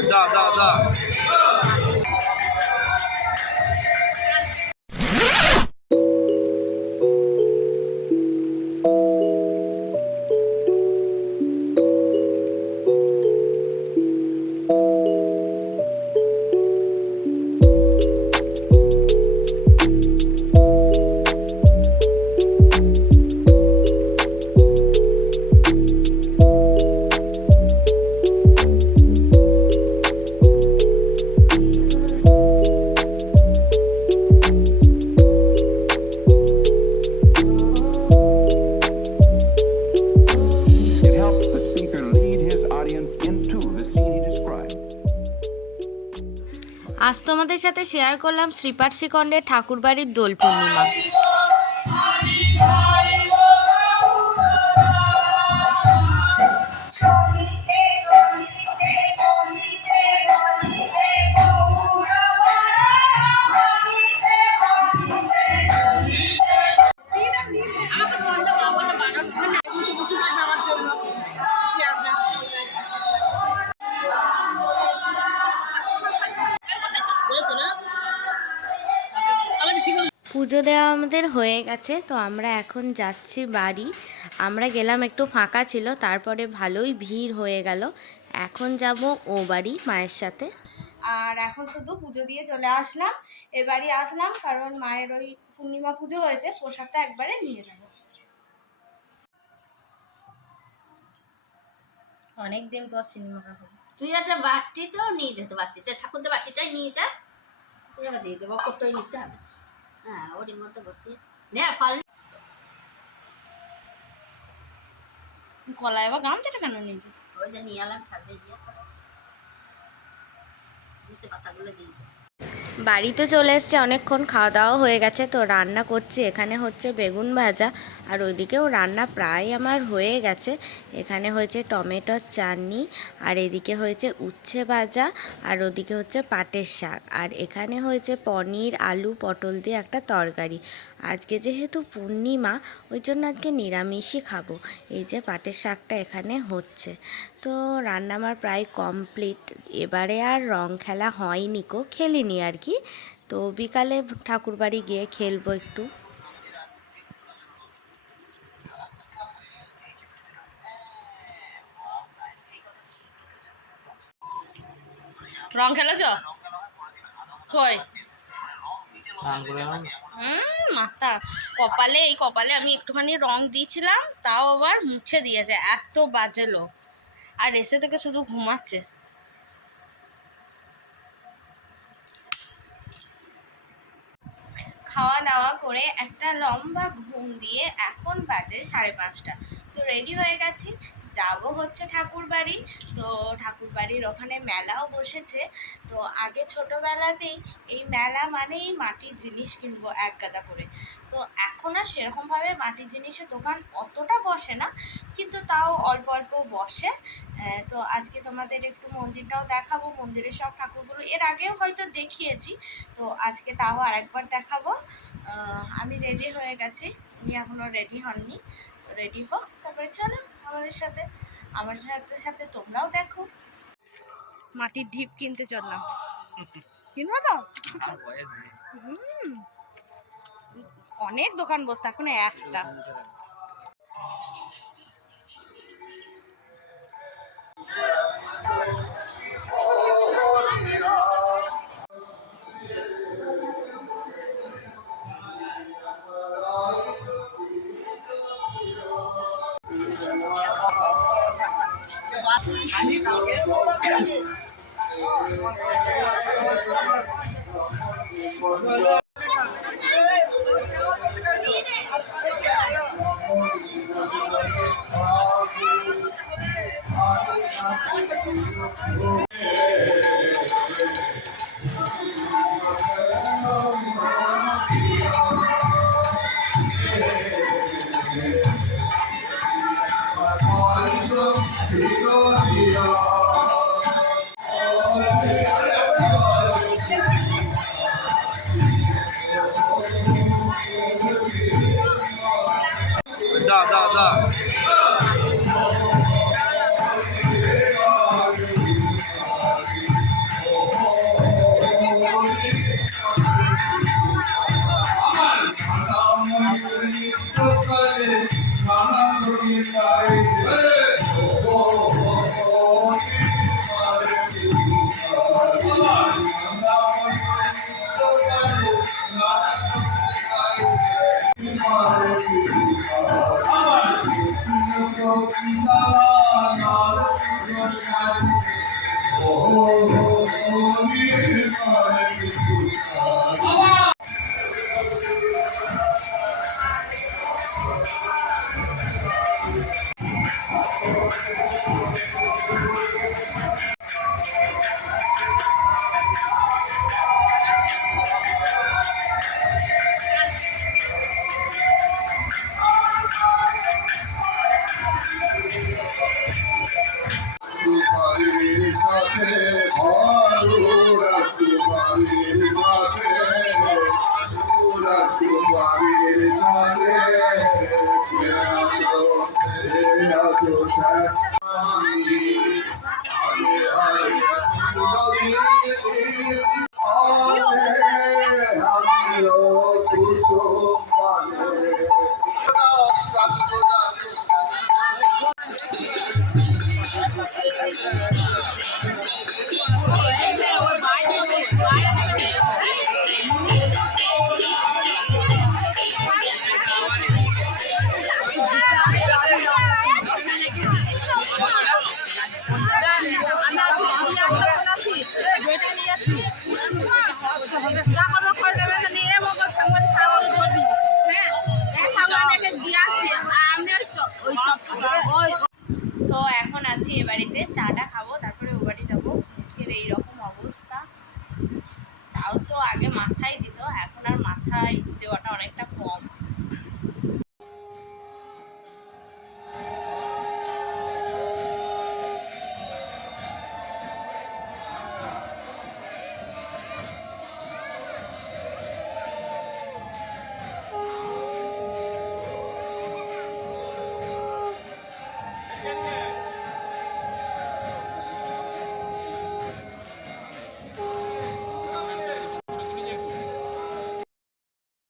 Да, да, да. It helps the speaker lead his audience into the scene he described. আজ তোমাদের সাথে share করলাম শ্রীপাঠ-শ্রীখণ্ডের ঠাকুরবাড়ির দোল পূর্ণিমা। পুজো দেওয়া আমাদের হয়ে গেছে, তো আমরা এখন যাচ্ছি বাড়ি। আমরা গেলাম, একটু ফাঁকা ছিল, তারপরে ভালোই ভিড় হয়ে গেল। এখন যাব ও বাড়ি মায়ের সাথে। আর এখন শুধু পুজো দিয়ে চলে আসলাম, এবারই আসলাম কারণ মায়ের ওই পূর্ণিমা পুজো হয়েছে, প্রসাদটা একবারে নিয়ে যাব। অনেকদিন পর সিনেমা হবে। তুই একটা বাটি তো নিয়ে যেতে পারতিস, ঠাকুরদের বাটিটাই নিয়ে যা, তুই আবার দিয়ে দেবো, কতই নিতে হবে। হ্যাঁ, ওরই মতো বসিয়ে নে ফল। কলা এবার গামছাটা কেন নিয়েছে? ওই যে নিয়ে এলাম ছাদে গিয়ে পাতাগুলো দিয়ে দেবো। বাড়িতে চলে এসছে, অনেকক্ষণ খাওয়া দাওয়া হয়ে গেছে, তো রান্না করছি। এখানে হচ্ছে বেগুন ভাজা, আর ওইদিকেও রান্না প্রায় আমার হয়ে গেছে। এখানে হয়েছে টমেটোর চাটনি, আর এদিকে হয়েছে উচ্ছে ভাজা, আর ওদিকে হচ্ছে পাটের শাক, আর এখানে হয়েছে পনির আলু পটল দিয়ে একটা তরকারি। আজকে যেহেতু পূর্ণিমা, ওই জন্য আজকে নিরামিষই খাবো। এই যে পাটের শাকটা এখানে হচ্ছে। তো রান্না আমার প্রায় কমপ্লিট। এবারে আর রং খেলা হয়নি, খেলিনি আর কি। তো বিকালে ঠাকুরবাড়ি গিয়ে খেলবো একটু। রং খেলেছ? কই মাথা কপালে, এই কপালে আমি একটুখানি রং দিয়েছিলাম, তাও আবার মুছে দিয়েছে। এত বাজে লোক, আর এসে থেকে শুধু ঘুমাচ্ছে। খাওয়া দাওয়া করে একটা লম্বা ঘুম দিয়ে এখন বাজে 5:30। তো রেডি হয়ে গেছি, যাব হচ্ছে ঠাকুর বাড়ি। তো ঠাকুর বাড়ির ওখানে মেলাও বসেছে। তো আগে ছোটোবেলাতেই এই মেলা মানেই মাটির জিনিস কিনবো এক গাদা করে। তো এখন আর সেরকমভাবে মাটির জিনিসের দোকান অতটা বসে না, কিন্তু তাও অল্প অল্প বসে। তো আজকে তোমাদের একটু মন্দিরটাও দেখাবো, মন্দিরের সব ঠাকুরগুলো এর আগেও হয়তো দেখিয়েছি, তো আজকে তাও আরেকবার দেখাবো। আমি রেডি হয়ে গেছি, উনি এখনও রেডি হননি। তো রেডি হোক, তারপরে চলো আমাদের সাথে, আমার সাথে সাথে তোমরাও দেখো। মাটির ঢিপ কিনতে চললাম, কিনবো তো। অনেক দোকান বসছে, এখন একটা। Да, да, да. তো এখন আছি এ বাড়িতে, চাটা খাবো তারপরে ও বাড়ি যাবো। মুখের এইরকম অবস্থা, তাও তো আগে মাথায় দিত, এখন আর মাথায় দেওয়াটা অনেকটা